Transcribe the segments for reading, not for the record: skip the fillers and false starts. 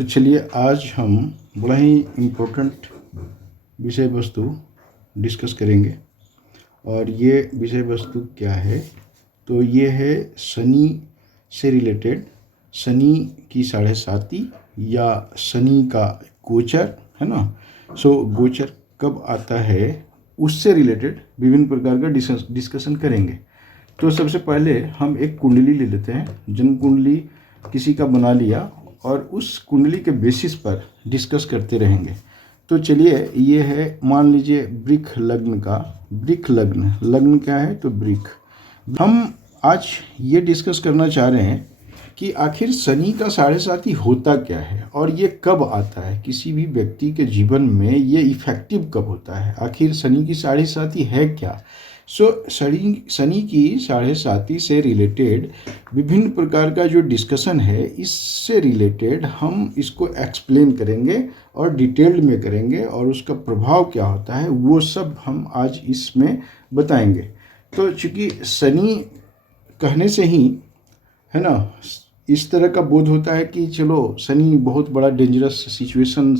तो चलिए आज हम बड़ा ही इम्पोर्टेंट विषय वस्तु डिस्कस करेंगे। और ये विषय वस्तु क्या है? तो ये है शनि से रिलेटेड, शनि की साढ़े साती या शनि का गोचर, है ना। गोचर कब आता है उससे रिलेटेड विभिन्न प्रकार का डिस्कशन करेंगे। तो सबसे पहले हम एक कुंडली ले लेते हैं, जन्म कुंडली किसी का बना लिया और उस कुंडली के बेसिस पर डिस्कस करते रहेंगे। तो चलिए, ये है मान लीजिए वृक्ष लग्न का, वृक्ष लग्न, लग्न क्या है तो वृक्ष। हम आज ये डिस्कस करना चाह रहे हैं कि आखिर शनि का साढ़े साती होता क्या है और ये कब आता है, किसी भी व्यक्ति के जीवन में ये इफेक्टिव कब होता है, आखिर शनि की साढ़े साती है क्या। शनि की साढ़े साती से रिलेटेड विभिन्न प्रकार का जो डिस्कशन है, इससे रिलेटेड हम इसको एक्सप्लेन करेंगे और डिटेल्ड में करेंगे और उसका प्रभाव क्या होता है वो सब हम आज इसमें बताएंगे। तो चूँकि शनि कहने से ही, है ना, इस तरह का बोध होता है कि चलो शनि बहुत बड़ा डेंजरस सिचुएशन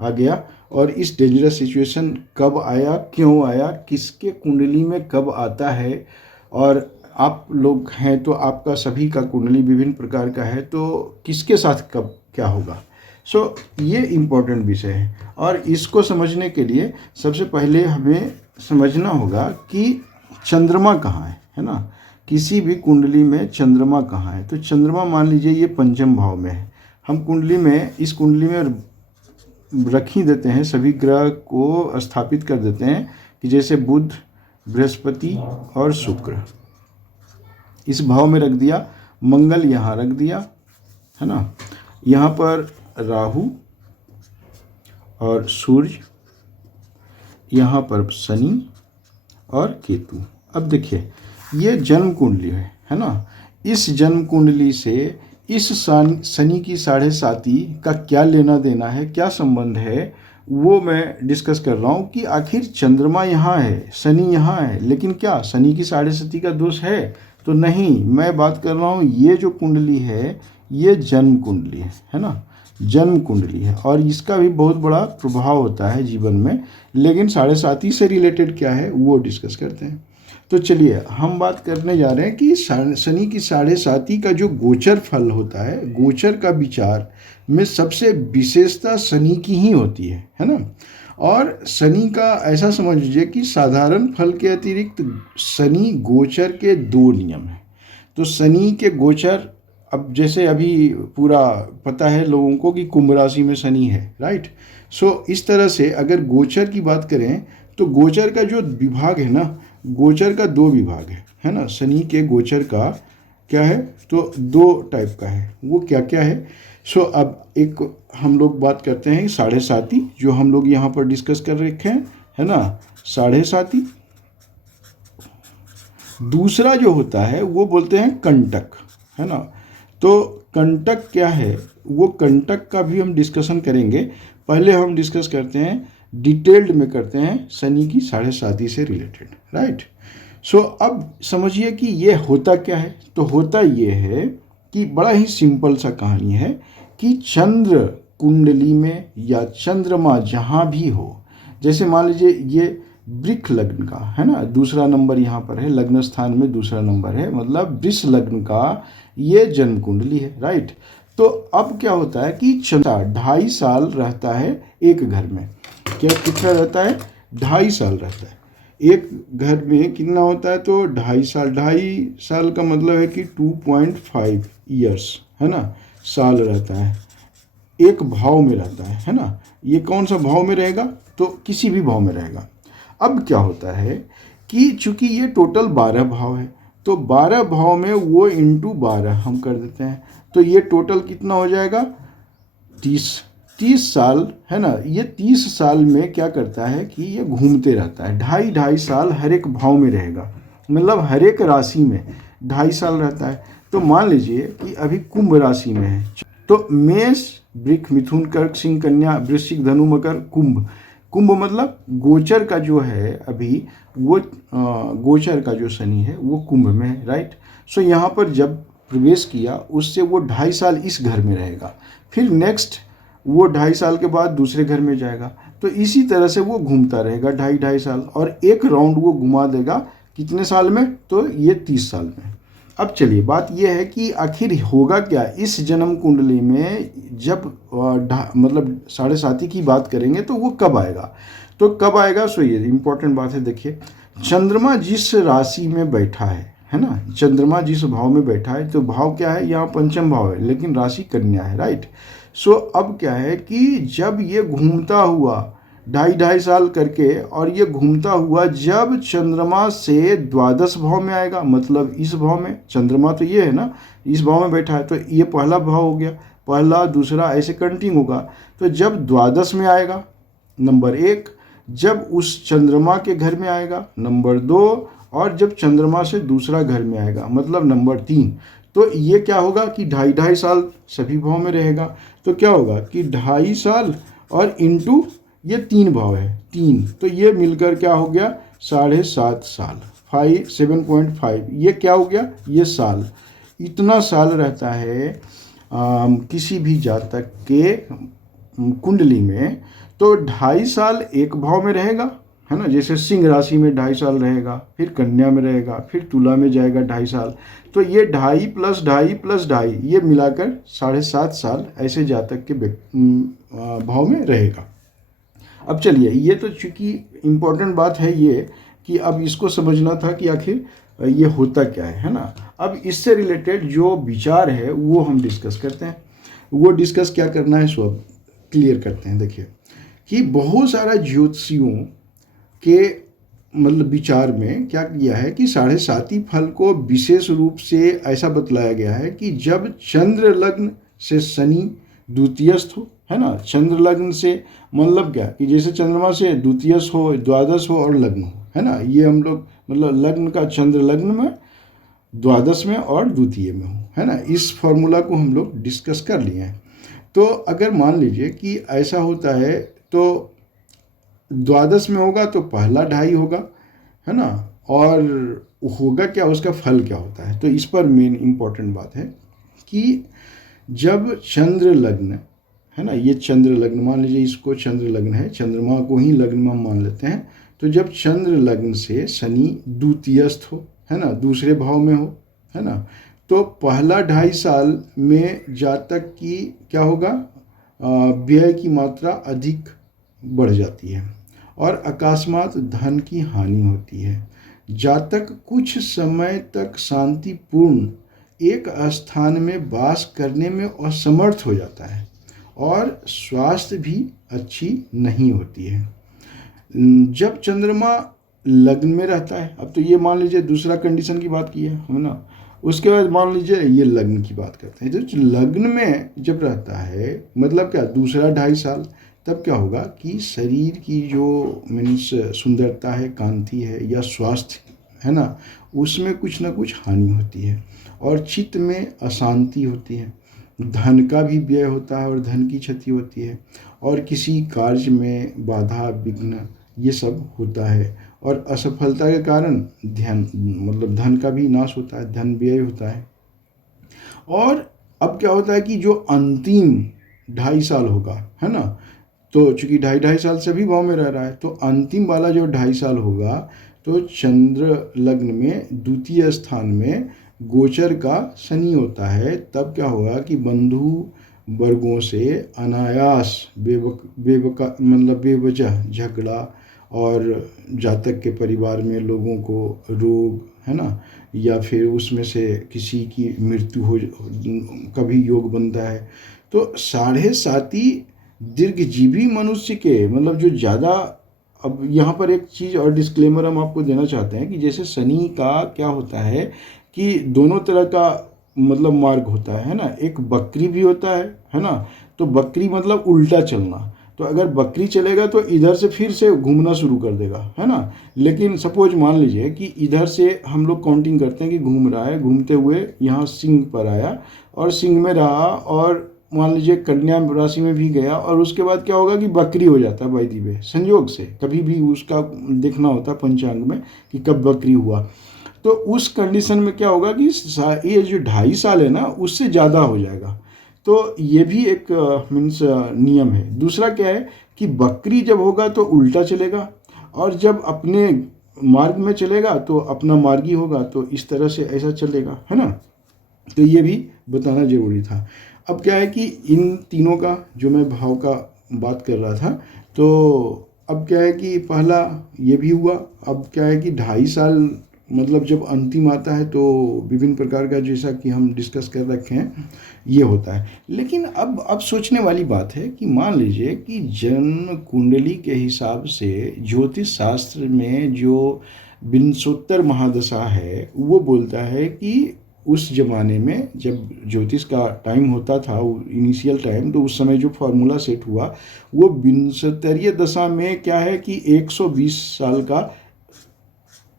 आ गया, और इस डेंजरस सिचुएशन कब आया, क्यों आया, किसके कुंडली में कब आता है, और आप लोग हैं तो आपका सभी का कुंडली विभिन्न प्रकार का है, तो किसके साथ कब क्या होगा। ये इम्पोर्टेंट विषय है और इसको समझने के लिए सबसे पहले हमें समझना होगा कि चंद्रमा कहाँ है ना। किसी भी कुंडली में चंद्रमा कहाँ है, तो चंद्रमा मान लीजिए ये पंचम भाव में है। हम कुंडली में, इस कुंडली में रख ही देते हैं, सभी ग्रह को स्थापित कर देते हैं कि जैसे बुध, बृहस्पति और शुक्र इस भाव में रख दिया, मंगल यहाँ रख दिया, है ना। यहाँ पर राहु और सूर्य, यहाँ पर शनि और केतु। अब देखिए, ये जन्म कुंडली है ना। इस जन्म कुंडली से इस शनि की साढ़े साती का क्या लेना देना है, क्या संबंध है, वो मैं डिस्कस कर रहा हूँ कि आखिर चंद्रमा यहाँ है, शनि यहाँ है, लेकिन क्या शनि की साढ़े साती का दोष है? तो नहीं, मैं बात कर रहा हूँ ये जो कुंडली है ये जन्म कुंडली है ना, जन्म कुंडली है और इसका भी बहुत बड़ा प्रभाव होता है जीवन में। लेकिन साढ़े साती से रिलेटेड क्या है वो डिस्कस करते हैं। तो चलिए, हम बात करने जा रहे हैं कि शनि की साढ़े साती का जो गोचर फल होता है, गोचर का विचार में सबसे विशेषता शनि की ही होती है ना। और शनि का ऐसा समझ लीजिए कि साधारण फल के अतिरिक्त शनि गोचर के दो नियम हैं। तो शनि के गोचर, अब जैसे अभी पूरा पता है लोगों को कि कुंभ राशि में शनि है, राइट। इस तरह से अगर गोचर की बात करें तो गोचर का जो विभाग है ना, गोचर का दो विभाग है ना। शनि के गोचर का क्या है तो दो टाइप का है, वो क्या क्या है। अब एक हम लोग बात करते हैं साढ़े साती, जो हम लोग यहाँ पर डिस्कस कर रखे हैं, है ना, साढ़े साती। दूसरा जो होता है वो बोलते हैं कंटक, है ना। तो कंटक क्या है, वो कंटक का भी हम डिस्कशन करेंगे। पहले हम डिस्कस करते हैं, डिटेल्ड में करते हैं शनि की साढ़े साती से रिलेटेड, राइट। अब समझिए कि ये होता क्या है। तो होता ये है कि बड़ा ही सिंपल सा कहानी है कि चंद्र कुंडली में या चंद्रमा जहाँ भी हो, जैसे मान लीजिए ये वृक्ष लग्न का है ना, दूसरा नंबर यहाँ पर है, लग्न स्थान में दूसरा नंबर है, मतलब वृष लग्न का ये जन्म कुंडली है, राइट। तो अब क्या होता है कि चंद्र 2.5 साल रहता है एक घर में। क्या कितना रहता है? 2.5 साल रहता है एक घर में। कितना होता है तो 2.5 साल, 2.5 साल का मतलब है कि 2.5 ईयर्स, है ना, साल रहता है, एक भाव में रहता है ना। ये कौन सा भाव में रहेगा तो किसी भी भाव में रहेगा। अब क्या होता है कि चूंकि ये टोटल 12 भाव है, तो 12 भाव में वो इंटू 12 हम कर देते हैं, तो ये टोटल कितना हो जाएगा 30 साल, है ना। ये 30 साल में क्या करता है कि ये घूमते रहता है, 2.5 साल हर एक भाव में रहेगा, मतलब हर एक राशि में 2.5 साल रहता है। तो मान लीजिए कि अभी कुंभ राशि में है, तो मेष, वृष, मिथुन, कर्क, सिंह, कन्या, वृश्चिक, धनु, मकर, कुंभ। कुंभ मतलब गोचर का जो है अभी वो गोचर का जो शनि है वो कुंभ में है, राइट। यहाँ पर जब प्रवेश किया उससे वो 2.5 साल इस घर में रहेगा। फिर नेक्स्ट वो 2.5 साल के बाद दूसरे घर में जाएगा। तो इसी तरह से वो घूमता रहेगा 2.5 साल, और एक राउंड वो घुमा देगा कितने साल में, तो ये 30 साल में। अब चलिए बात यह है कि आखिर होगा क्या इस जन्म कुंडली में, जब मतलब 7.5 की बात करेंगे तो वो कब आएगा, तो कब आएगा, सो ये इम्पोर्टेंट बात है। देखिए चंद्रमा जिस राशि में बैठा है ना, चंद्रमा जिस भाव में बैठा है, तो भाव क्या है, यहाँ पंचम भाव है लेकिन राशि कन्या है, राइट। सो अब क्या है कि जब ये घूमता हुआ 2.5 साल करके, और ये घूमता हुआ जब चंद्रमा से द्वादश भाव में आएगा, मतलब इस भाव में, चंद्रमा तो ये है ना, इस भाव में बैठा है, तो ये पहला भाव हो गया, पहला दूसरा ऐसे कंटिन्यू होगा। तो जब द्वादश में आएगा नंबर 1, जब उस चंद्रमा के घर में आएगा नंबर 2, और जब चंद्रमा से दूसरा घर में आएगा मतलब नंबर 3, तो ये क्या होगा कि 2.5 साल सभी भाव में रहेगा। तो क्या होगा कि 2.5 साल और इंटू ये 3 भाव है 3, तो ये मिलकर क्या हो गया 7.5 साल, 7.5, ये क्या हो गया, ये साल, इतना साल रहता है किसी भी जातक के कुंडली में। तो 2.5 साल एक भाव में रहेगा, है ना, जैसे सिंह राशि में 2.5 साल रहेगा, फिर कन्या में रहेगा, फिर तुला में जाएगा 2.5 साल, तो ये 2.5 प्लस 2.5 प्लस 2.5 ये मिलाकर 7.5 साल ऐसे जातक के भाव में रहेगा। अब चलिए, ये तो चूंकि इम्पोर्टेंट बात है ये कि अब इसको समझना था कि आखिर ये होता क्या है ना। अब इससे रिलेटेड जो विचार है वो हम डिस्कस करते हैं। वो डिस्कस क्या करना है, सो अब क्लियर करते हैं। देखिए कि बहुत सारा ज्योतिषियों के मतलब विचार में क्या किया है कि 7.5 फल को विशेष रूप से ऐसा बतलाया गया है कि जब चंद्र लग्न से शनि द्वितीयस्थ हो, है ना, चंद्र लग्न से मतलब क्या कि जैसे चंद्रमा से द्वितीयस्थ हो, द्वादश हो और लग्न हो, है ना, ये हम लोग मतलब लग्न का चंद्र लग्न में, द्वादश में और द्वितीय में हो, है ना, इस फॉर्मूला को हम लोग डिस्कस कर लिए हैं। तो अगर मान लीजिए कि ऐसा होता है तो द्वादश में होगा तो पहला 2.5 होगा, है ना, और होगा क्या, उसका फल क्या होता है। तो इस पर मेन इम्पॉर्टेंट बात है कि जब चंद्र लग्न, है ना, ये चंद्र लग्न मान लीजिए, इसको चंद्र लग्न है, चंद्रमा को ही लग्न में हम मान लेते हैं। तो जब चंद्र लग्न से शनि द्वितीयस्थ हो, है ना, दूसरे भाव में हो, है ना, तो पहला 2.5 साल में जातक की क्या होगा, व्यय की मात्रा अधिक बढ़ जाती है और अकस्मात धन की हानि होती है। जातक कुछ समय तक शांतिपूर्ण एक स्थान में वास करने में असमर्थ हो जाता है और स्वास्थ्य भी अच्छी नहीं होती है। जब चंद्रमा लग्न में रहता है, अब तो ये मान लीजिए दूसरा कंडीशन की बात की है ना, उसके बाद मान लीजिए ये लग्न की बात करते हैं। तो लग्न में जब रहता है मतलब क्या, दूसरा 2.5 साल, तब क्या होगा कि शरीर की जो मीन्स सुंदरता है, कांति है या स्वास्थ्य है ना, उसमें कुछ ना कुछ हानि होती है और चित्त में अशांति होती है, धन का भी व्यय होता है और धन की क्षति होती है और किसी कार्य में बाधा विघ्न ये सब होता है और असफलता के कारण ध्यान मतलब धन का भी नाश होता है, धन व्यय होता है। और अब क्या होता है कि जो अंतिम 2.5 साल होगा, है ना, तो चूंकि 2.5 साल सभी भाव में रह रहा है, तो अंतिम वाला जो 2.5 साल होगा तो चंद्र लग्न में द्वितीय स्थान में गोचर का शनि होता है। तब क्या होगा कि बंधु वर्गों से अनायास बेवजह झगड़ा और जातक के परिवार में लोगों को रोग, है ना, या फिर उसमें से किसी की मृत्यु हो कभी योग बनता है। तो 7.5 दीर्घजीवी मनुष्य के मतलब जो ज़्यादा, अब यहाँ पर एक चीज़ और डिस्क्लेमर हम आपको देना चाहते हैं कि जैसे शनि का क्या होता है कि दोनों तरह का मतलब मार्ग होता है ना, एक बकरी भी होता है ना, तो बकरी मतलब उल्टा चलना, तो अगर बकरी चलेगा तो इधर से फिर से घूमना शुरू कर देगा, है ना। लेकिन सपोज मान लीजिए कि इधर से हम लोग काउंटिंग करते हैं कि घूम रहा है, घूमते हुए यहाँ सिंह पर आया और सिंह में रहा और मान लीजिए कन्या राशि में भी गया और उसके बाद क्या होगा कि बकरी हो जाता है बाई दी वे, संयोग से कभी भी उसका देखना होता है पंचांग में कि कब बकरी हुआ। तो उस कंडीशन में क्या होगा कि ये जो 2.5 साल है ना उससे ज़्यादा हो जाएगा। तो ये भी एक मीन्स नियम है। दूसरा क्या है कि बकरी जब होगा तो उल्टा चलेगा, और जब अपने मार्ग में चलेगा तो अपना मार्गी होगा, तो इस तरह से ऐसा चलेगा, है ना। तो ये भी बताना जरूरी था। अब क्या है कि इन तीनों का जो मैं भाव का बात कर रहा था, तो अब क्या है कि पहला ये भी हुआ। अब क्या है कि 2.5 साल मतलब जब अंतिम आता है तो विभिन्न प्रकार का, जैसा कि हम डिस्कस कर रखे हैं, ये होता है। लेकिन अब सोचने वाली बात है कि मान लीजिए कि जन्म कुंडली के हिसाब से ज्योतिष शास्त्र में जो विंशोत्तर महादशा है वो बोलता है कि उस ज़माने में जब ज्योतिष का टाइम होता था, इनिशियल टाइम, तो उस समय जो फार्मूला सेट हुआ वो विंशोत्तरीय दशा में क्या है कि 120 साल का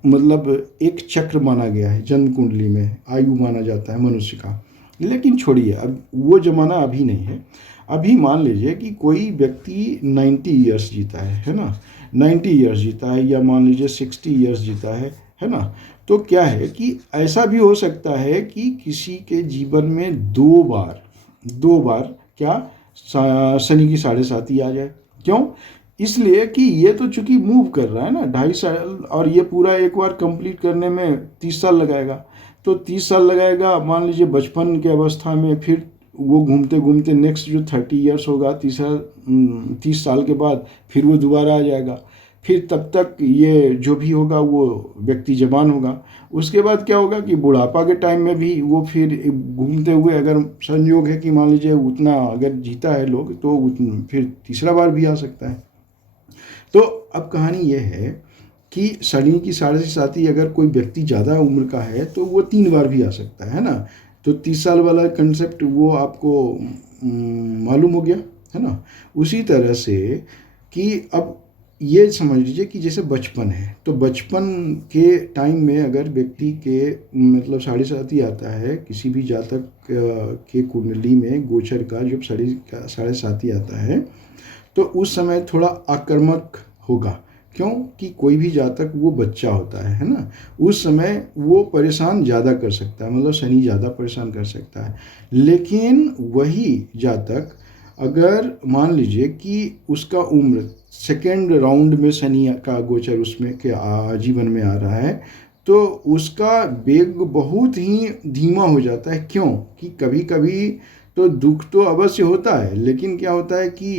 मतलब एक चक्र माना गया है। जन्म कुंडली में आयु माना जाता है मनुष्य का। लेकिन छोड़िए, अब वो ज़माना अभी नहीं है। अभी मान लीजिए कि कोई व्यक्ति 90 ईयर्स जीता है ना, 90 ईयर्स जीता है, या मान लीजिए 60 ईयर्स जीता है ना। तो क्या है कि ऐसा भी हो सकता है कि किसी के जीवन में दो बार क्या शनि की 7.5 आ जाए। क्यों? इसलिए कि ये तो चूंकि मूव कर रहा है ना 2.5 साल, और ये पूरा एक बार कंप्लीट करने में 30 साल लगाएगा। तो 30 साल लगाएगा, मान लीजिए बचपन के अवस्था में, फिर वो घूमते घूमते नेक्स्ट जो 30 ईयर्स होगा, 30 साल के बाद फिर वो दोबारा आ जाएगा। फिर तब तक ये जो भी होगा वो व्यक्ति जवान होगा। उसके बाद क्या होगा कि बुढ़ापा के टाइम में भी वो फिर घूमते हुए, अगर संयोग है कि मान लीजिए उतना अगर जीता है लोग, तो फिर तीसरा बार भी आ सकता है। तो अब कहानी यह है कि शनि की 7.5 अगर कोई व्यक्ति ज़्यादा उम्र का है तो वो 3 बार भी आ सकता है ना। तो 30 साल वाला कंसेप्ट वो आपको मालूम हो गया, है ना। उसी तरह से कि अब ये समझ लीजिए कि जैसे बचपन है, तो बचपन के टाइम में अगर व्यक्ति के मतलब 7.5 आता है, किसी भी जातक के कुंडली में गोचर का जब 7.5 आता है, तो उस समय थोड़ा आक्रामक होगा। क्यों? कि कोई भी जातक वो बच्चा होता है ना, उस समय वो परेशान ज़्यादा कर सकता है, मतलब शनि ज़्यादा परेशान कर सकता है। लेकिन वही जातक अगर मान लीजिए कि उसका उम्र सेकेंड राउंड में शनि का गोचर उसमें के जीवन में आ रहा है, तो उसका वेग बहुत ही धीमा हो जाता है। क्यों? कि कभी कभी तो दुख तो अवश्य होता है, लेकिन क्या होता है कि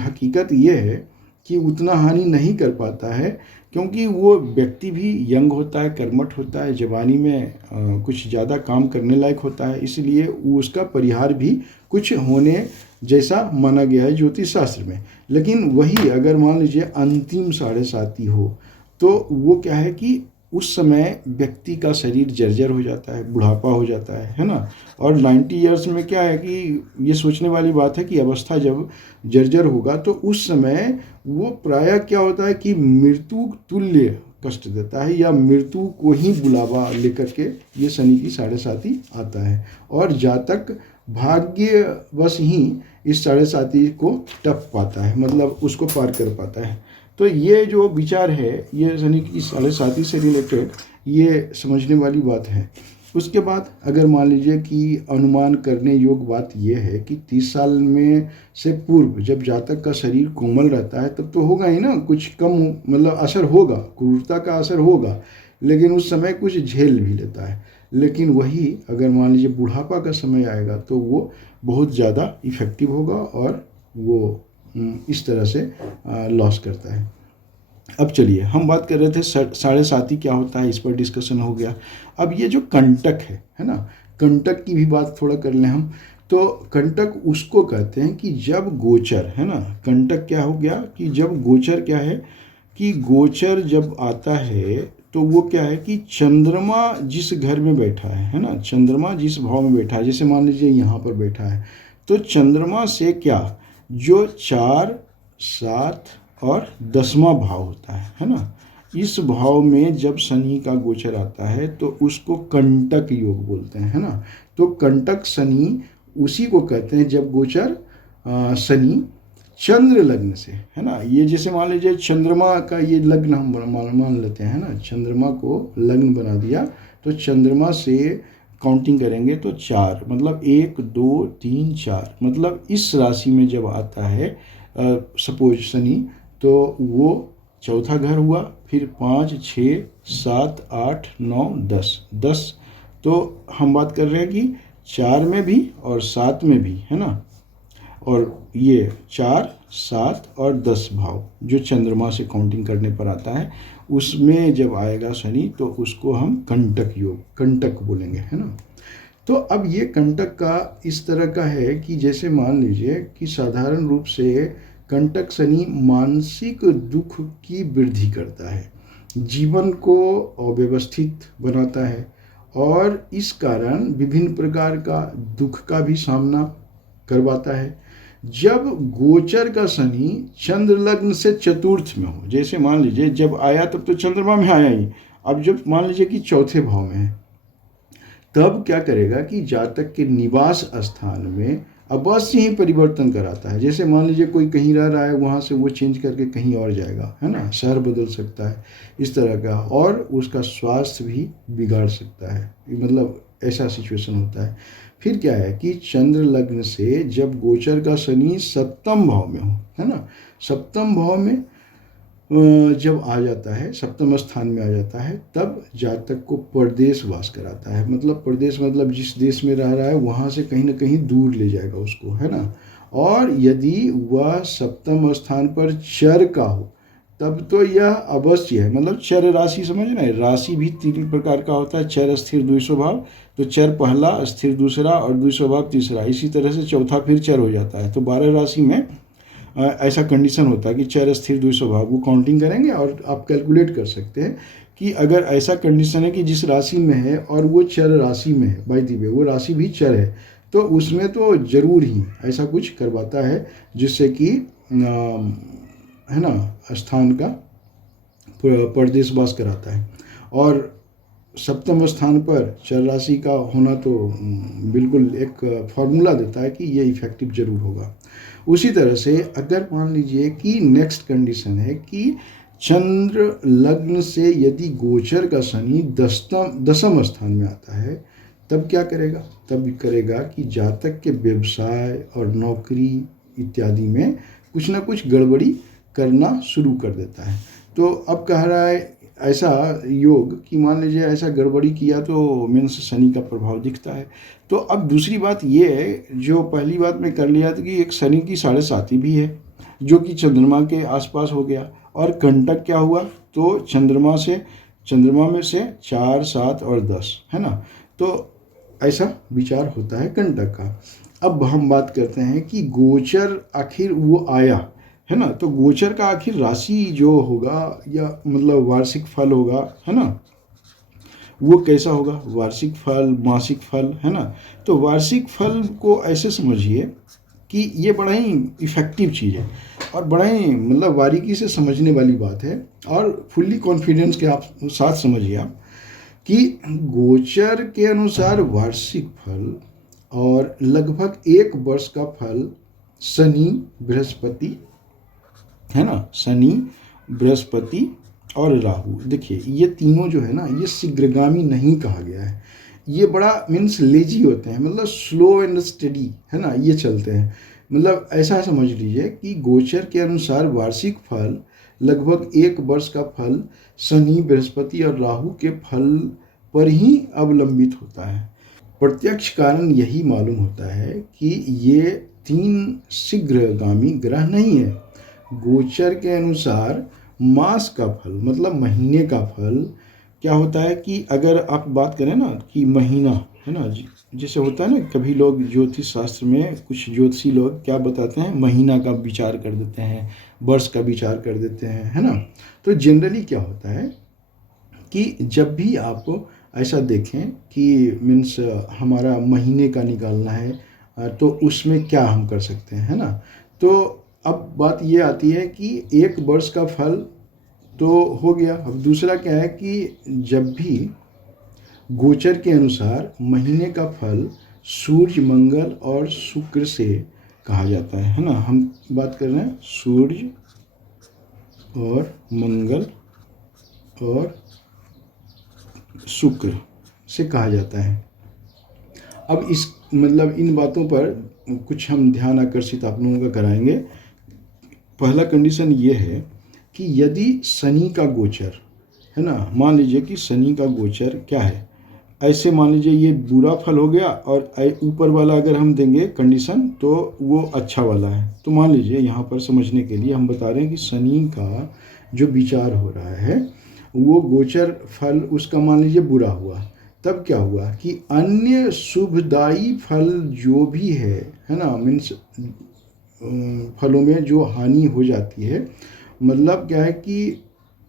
हकीकत ये है कि उतना हानि नहीं कर पाता है, क्योंकि वो व्यक्ति भी यंग होता है, कर्मठ होता है, जवानी में कुछ ज़्यादा काम करने लायक होता है, इसलिए उसका परिहार भी कुछ होने जैसा माना गया है ज्योतिष शास्त्र में। लेकिन वही अगर मान लीजिए अंतिम 7.5 हो, तो वो क्या है कि उस समय व्यक्ति का शरीर जर्जर हो जाता है, बुढ़ापा हो जाता है ना। और 90 ईयर्स में क्या है कि ये सोचने वाली बात है कि अवस्था जब जर्जर होगा तो उस समय वो प्रायः क्या होता है कि मृत्यु तुल्य कष्ट देता है, या मृत्यु को ही बुलावा लेकर के ये शनि की 7.5 आता है, और जातक भाग्यवश ही इस 7.5 को टप पाता है, मतलब उसको पार कर पाता है। तो ये जो विचार है ये शनि की 7.5 से रिलेटेड ये समझने वाली बात है। उसके बाद अगर मान लीजिए कि अनुमान करने योग्य बात यह है कि 30 साल में से पूर्व जब जातक का शरीर कोमल रहता है तब तो होगा ही ना, कुछ कम मतलब असर होगा, क्रूरता का असर होगा, लेकिन उस समय कुछ झेल भी लेता है। लेकिन वही अगर मान लीजिए बुढ़ापा का समय आएगा तो वो बहुत ज़्यादा इफ़ेक्टिव होगा, और वो इस तरह से लॉस करता है। अब चलिए, हम बात कर रहे थे 7.5 क्या होता है, इस पर डिस्कशन हो गया। अब ये जो कंटक है ना, कंटक की भी बात थोड़ा कर लें हम। तो कंटक उसको कहते हैं कि जब गोचर, है ना, कंटक क्या हो गया कि जब गोचर क्या है कि गोचर जब आता है तो वो क्या है कि चंद्रमा जिस घर में बैठा है ना, चंद्रमा जिस भाव में बैठा है, जैसे मान लीजिए यहाँ पर बैठा है, तो चंद्रमा से क्या जो 4, 7 और 10वां भाव होता है ना, इस भाव में जब शनि का गोचर आता है तो उसको कंटक योग बोलते हैं, है ना। तो कंटक शनि उसी को कहते हैं जब गोचर शनि चंद्र लग्न से, है ना, ये जैसे मान लीजिए चंद्रमा का ये लग्न हम मान लेते हैं ना, चंद्रमा को लग्न बना दिया, तो चंद्रमा से काउंटिंग करेंगे तो 4, मतलब 1 2 3 4, मतलब इस राशि में जब आता है सपोज शनि, तो वो चौथा घर हुआ, फिर 5 6 7 8 9 10 10। तो हम बात कर रहे हैं कि 4 में भी और 7 में भी, है ना। और ये 4 7 और 10 भाव जो चंद्रमा से काउंटिंग करने पर आता है, उसमें जब आएगा शनि तो उसको हम कंटक योग, कंटक बोलेंगे, है ना। तो अब ये कंटक का इस तरह का है कि जैसे मान लीजिए कि साधारण रूप से कंटक शनि मानसिक दुख की वृद्धि करता है, जीवन को अव्यवस्थित बनाता है, और इस कारण विभिन्न प्रकार का दुख का भी सामना करवाता है। जब गोचर का शनि चंद्र लग्न से चतुर्थ में हो, जैसे मान लीजिए जब आया तब तो चंद्रमा में आया ही, अब जब मान लीजिए कि चौथे भाव में है, तब क्या करेगा कि जातक के निवास स्थान में अवश्य ही परिवर्तन कराता है। जैसे मान लीजिए कोई कहीं रह रहा है, वहाँ से वो चेंज करके कहीं और जाएगा, है ना, शहर बदल सकता है इस तरह का, और उसका स्वास्थ्य भी बिगाड़ सकता है, मतलब ऐसा सिचुएशन होता है। फिर क्या है कि चंद्र लग्न से जब गोचर का शनि सप्तम भाव में हो, है ना, सप्तम भाव में जब आ जाता है, सप्तम स्थान में आ जाता है, तब जातक को परदेश वास कराता है। मतलब परदेश मतलब जिस देश में रह रहा है वहाँ से कहीं ना कहीं दूर ले जाएगा उसको, है ना। और यदि वह सप्तम स्थान पर चर का हो, तब तो यह अवश्य है, मतलब चर राशि समझ रहे हैं, राशि भी 3 प्रकार का होता है, चर स्थिर द्विस्वभाव। तो चर पहला, स्थिर दूसरा और द्विस्वभाव तीसरा, इसी तरह से चौथा फिर चर हो जाता है। तो 12 राशि में ऐसा कंडीशन होता है कि चर स्थिर द्विस्वभाव, वो काउंटिंग करेंगे और आप कैलकुलेट कर सकते हैं कि अगर ऐसा कंडीशन है कि जिस राशि में है और वो चर राशि में है, बाय द वे वो राशि भी चर है, तो उसमें तो जरूर ही ऐसा कुछ करवाता है जिससे कि है ना, स्थान का परदेशवास कराता है। और सप्तम स्थान पर चर राशि का होना तो बिल्कुल एक फॉर्मूला देता है कि ये इफेक्टिव जरूर होगा। उसी तरह से अगर मान लीजिए कि नेक्स्ट कंडीशन है कि चंद्र लग्न से यदि गोचर का शनि दसम स्थान में आता है, तब क्या करेगा, तब करेगा कि जातक के व्यवसाय और नौकरी इत्यादि में कुछ ना कुछ गड़बड़ी करना शुरू कर देता है। तो अब कह रहा है ऐसा योग कि मान लीजिए ऐसा गड़बड़ी किया तो मीन्स शनि का प्रभाव दिखता है। तो अब दूसरी बात ये है, जो पहली बात मैं कर लिया था कि एक शनि की 7.5 भी है जो कि चंद्रमा के आसपास हो गया, और कंटक क्या हुआ, तो चंद्रमा में से 4 7 और 10, है ना। तो ऐसा विचार होता है कंटक का। अब हम बात करते हैं कि गोचर आखिर वो आया, है ना, तो गोचर का आखिर राशि जो होगा या मतलब वार्षिक फल होगा, है ना, वो कैसा होगा, वार्षिक फल, मासिक फल, है ना। तो वार्षिक फल को ऐसे समझिए कि ये बड़ा ही इफ़ेक्टिव चीज़ है और बड़ा ही मतलब बारीकी से समझने वाली बात है, और फुल्ली कॉन्फिडेंस के आप साथ समझिए आप कि गोचर के अनुसार वार्षिक फल और लगभग 1 वर्ष का फल शनि बृहस्पति, है ना, शनि बृहस्पति और राहु, देखिए ये तीनों जो है ना, ये शीघ्रगामी नहीं कहा गया है, ये बड़ा मीन्स लेजी होते हैं, मतलब स्लो एंड स्टडी, है ना, ये चलते हैं। मतलब ऐसा समझ लीजिए कि गोचर के अनुसार वार्षिक फल लगभग 1 वर्ष का फल शनि बृहस्पति और राहु के फल पर ही अवलंबित होता है। प्रत्यक्ष कारण यही मालूम होता है कि ये 3 शीघ्रगामी ग्रह नहीं है। गोचर के अनुसार मास का फल मतलब महीने का फल क्या होता है कि अगर आप बात करें ना कि महीना, है ना, जैसे होता है ना, कभी लोग ज्योतिष शास्त्र में कुछ ज्योतिषी लोग क्या बताते हैं, महीना का विचार कर देते हैं, वर्ष का विचार कर देते हैं, है ना। तो जनरली क्या होता है कि जब भी आप ऐसा देखें कि मीन्स हमारा महीने का निकालना है, तो उसमें क्या हम कर सकते हैं, है ना। तो अब बात ये आती है कि 1 वर्ष का फल तो हो गया। अब दूसरा क्या है कि जब भी गोचर के अनुसार महीने का फल सूर्य, मंगल और शुक्र से कहा जाता है ना। हम बात कर रहे हैं सूर्य और मंगल और शुक्र से कहा जाता है। अब इस मतलब इन बातों पर कुछ हम ध्यान आकर्षित आप लोगों का कराएंगे। पहला कंडीशन ये है कि यदि शनि का गोचर है ना, मान लीजिए कि शनि का गोचर क्या है, ऐसे मान लीजिए ये बुरा फल हो गया और ऊपर वाला अगर हम देंगे कंडीशन तो वो अच्छा वाला है। तो मान लीजिए यहाँ पर समझने के लिए हम बता रहे हैं कि शनि का जो विचार हो रहा है वो गोचर फल उसका मान लीजिए बुरा हुआ, तब क्या हुआ कि अन्य शुभदायी फल जो भी है ना, मीन्स फलों में जो हानि हो जाती है, मतलब क्या है कि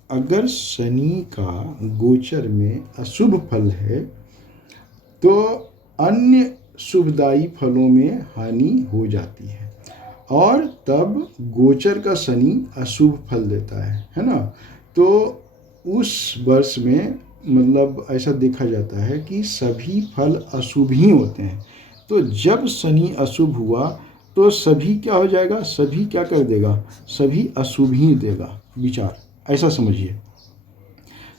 अगर शनि का गोचर में अशुभ फल है तो अन्य शुभदायी फलों में हानि हो जाती है और तब गोचर का शनि अशुभ फल देता है ना। तो उस वर्ष में मतलब ऐसा देखा जाता है कि सभी फल अशुभ ही होते हैं। तो जब शनि अशुभ हुआ तो सभी क्या हो जाएगा, सभी क्या कर देगा, सभी अशुभ ही देगा विचार, ऐसा समझिए।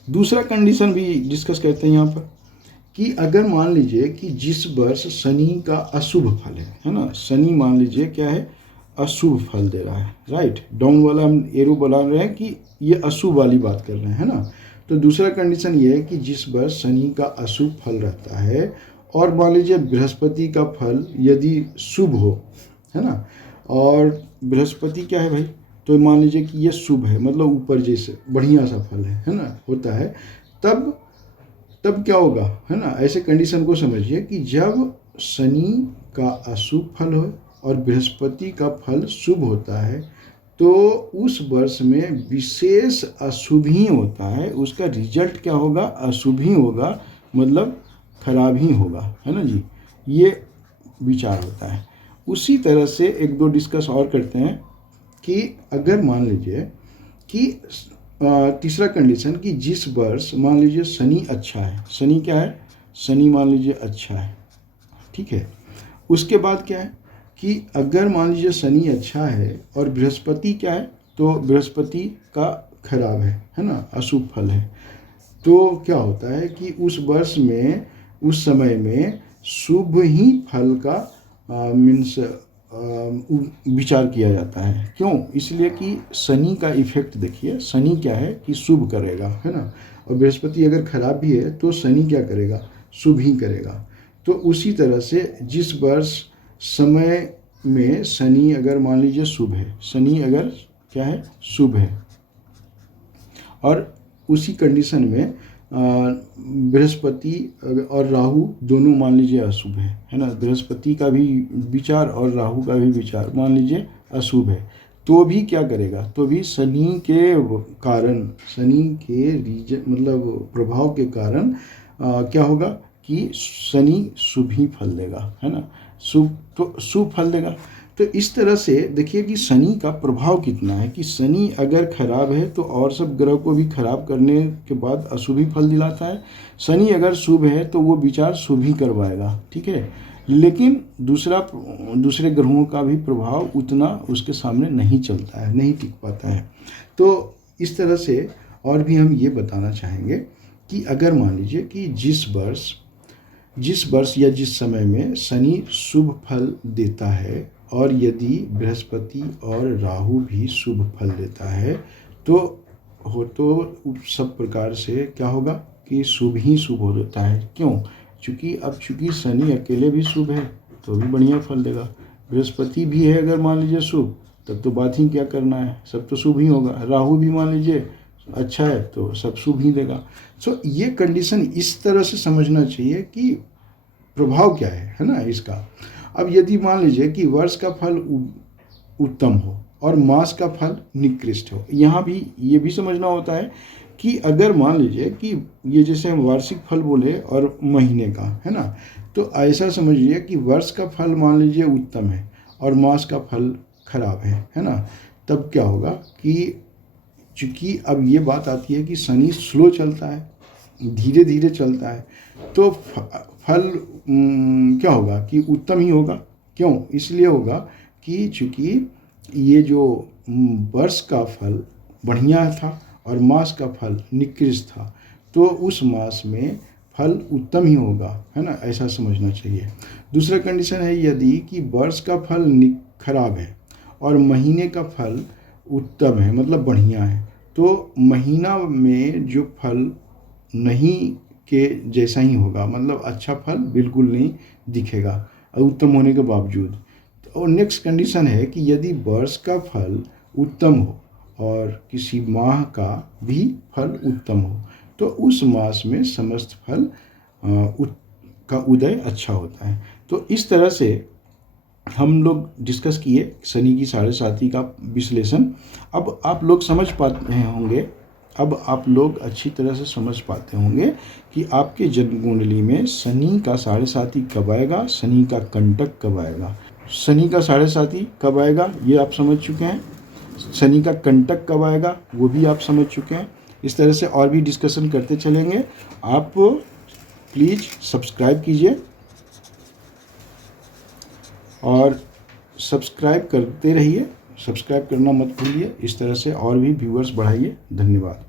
दूसरा कंडीशन भी डिस्कस करते हैं यहाँ पर कि अगर मान लीजिए कि जिस वर्ष शनि का अशुभ फल है ना, शनि मान लीजिए क्या है, अशुभ फल दे रहा है, राइट, डाउन वाला हम एरो बना रहे हैं कि ये अशुभ वाली बात कर रहे हैं, है ना। तो दूसरा कंडीशन ये है कि जिस वर्ष शनि का अशुभ फल रहता है और मान लीजिए बृहस्पति का फल यदि शुभ हो, है ना, और बृहस्पति क्या है भाई, तो मान लीजिए कि ये शुभ है, मतलब ऊपर जैसे बढ़िया सा फल है ना, होता है, तब क्या होगा, है ना। ऐसे कंडीशन को समझिए कि जब शनि का अशुभ फल हो और बृहस्पति का फल शुभ होता है तो उस वर्ष में विशेष अशुभ ही होता है, उसका रिजल्ट क्या होगा, अशुभ ही होगा, मतलब खराब ही होगा, है ना जी, ये विचार होता है। उसी तरह से एक दो डिस्कस और करते हैं कि अगर मान लीजिए कि तीसरा कंडीशन कि जिस वर्ष मान लीजिए शनि अच्छा है, शनि क्या है, शनि मान लीजिए अच्छा है, ठीक है, उसके बाद क्या है कि अगर मान लीजिए शनि अच्छा है और बृहस्पति क्या है, तो बृहस्पति का खराब है ना, अशुभ फल है, तो क्या होता है कि उस वर्ष में उस समय में शुभ ही फल का मीन्स विचार किया जाता है। क्यों, इसलिए कि शनि का इफेक्ट देखिए, शनि क्या है कि शुभ करेगा, है ना, और बृहस्पति अगर खराब भी है तो शनि क्या करेगा, शुभ ही करेगा। तो उसी तरह से जिस वर्ष समय में शनि अगर मान लीजिए शुभ है, शनि अगर क्या है, शुभ है, और उसी कंडीशन में बृहस्पति और राहु दोनों मान लीजिए अशुभ है ना, बृहस्पति का भी विचार और राहु का भी विचार मान लीजिए अशुभ है, तो भी क्या करेगा, तो भी शनि के कारण, शनि के मतलब प्रभाव के कारण क्या होगा कि शनि शुभ ही फल देगा, है ना, शुभ, तो शुभ फल देगा। तो इस तरह से देखिए कि शनि का प्रभाव कितना है कि शनि अगर खराब है तो और सब ग्रह को भी खराब करने के बाद अशुभ ही फल दिलाता है, शनि अगर शुभ है तो वो विचार शुभ ही करवाएगा, ठीक है, लेकिन दूसरे ग्रहों का भी प्रभाव उतना उसके सामने नहीं चलता है, नहीं टिक पाता है। तो इस तरह से और भी हम ये बताना चाहेंगे कि अगर मान लीजिए कि जिस वर्ष या जिस समय में शनि शुभ फल देता है और यदि बृहस्पति और राहु भी शुभ फल देता है तो सब प्रकार से क्या होगा कि शुभ ही शुभ हो जाता है। क्यों, चूँकि शनि अकेले भी शुभ है तो भी बढ़िया फल देगा, बृहस्पति भी है अगर मान लीजिए शुभ, तब तो बात ही क्या करना है, सब तो शुभ ही होगा, राहु भी मान लीजिए अच्छा है तो सब शुभ ही देगा। सो ये कंडीशन इस तरह से समझना चाहिए कि प्रभाव क्या है ना इसका। अब यदि मान लीजिए कि वर्ष का फल उत्तम हो और मास का फल निकृष्ट हो, यहाँ भी ये भी समझना होता है कि अगर मान लीजिए कि ये जैसे हम वार्षिक फल बोले और महीने का, है ना, तो ऐसा समझिए कि वर्ष का फल मान लीजिए उत्तम है और मास का फल खराब है ना, तब क्या होगा कि चूँकि अब ये बात आती है कि शनि स्लो चलता है, धीरे धीरे चलता है, तो फल क्या होगा कि उत्तम ही होगा। क्यों, इसलिए होगा कि चूँकि ये जो वर्ष का फल बढ़िया था और मास का फल निकृष्ट था, तो उस मास में फल उत्तम ही होगा, है ना, ऐसा समझना चाहिए। दूसरा कंडीशन है यदि कि वर्ष का फल खराब है और महीने का फल उत्तम है, मतलब बढ़िया है, तो महीना में जो फल नहीं के जैसा ही होगा, मतलब अच्छा फल बिल्कुल नहीं दिखेगा उत्तम होने के बावजूद। और नेक्स्ट कंडीशन है कि यदि वर्ष का फल उत्तम हो और किसी माह का भी फल उत्तम हो, तो उस मास में समस्त फल का उदय अच्छा होता है। तो इस तरह से हम लोग डिस्कस किए शनि की साढ़े साती का विश्लेषण। अब आप लोग समझ पाते होंगे, अब आप लोग अच्छी तरह से समझ पाते होंगे कि आपके जन्म कुंडली में शनि का साढ़े साती कब आएगा, शनि का कंटक कब आएगा। शनि का साढ़े साती कब आएगा ये आप समझ चुके हैं, शनि का कंटक कब आएगा वो भी आप समझ चुके हैं। इस तरह से और भी डिस्कशन करते चलेंगे। आप प्लीज़ सब्सक्राइब कीजिए और सब्सक्राइब करते रहिए, सब्सक्राइब करना मत भूलिए। इस तरह से और भी व्यूअर्स बढ़ाइए। धन्यवाद।